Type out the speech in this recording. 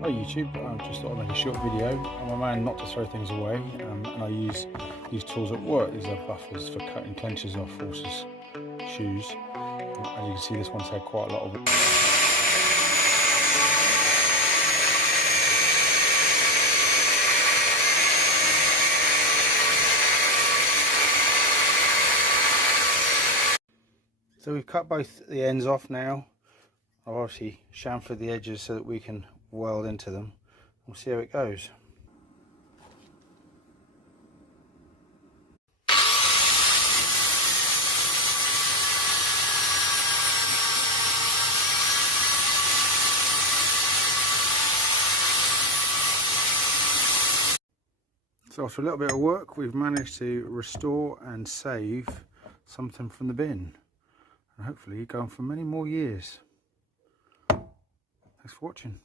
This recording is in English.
Hi YouTube, I just thought I'd make a short video. I'm a man not to throw things away, and I use these tools at work. These are buffers for cutting clenches off horses' shoes. And as you can see, this one's had quite a lot of. So we've cut both the ends off now. I've obviously chamfered the edges so that we can weld into them. We'll see how it goes. So after a little bit of work, we've managed to restore and save something from the bin, and hopefully go on for many more years. Thanks for watching.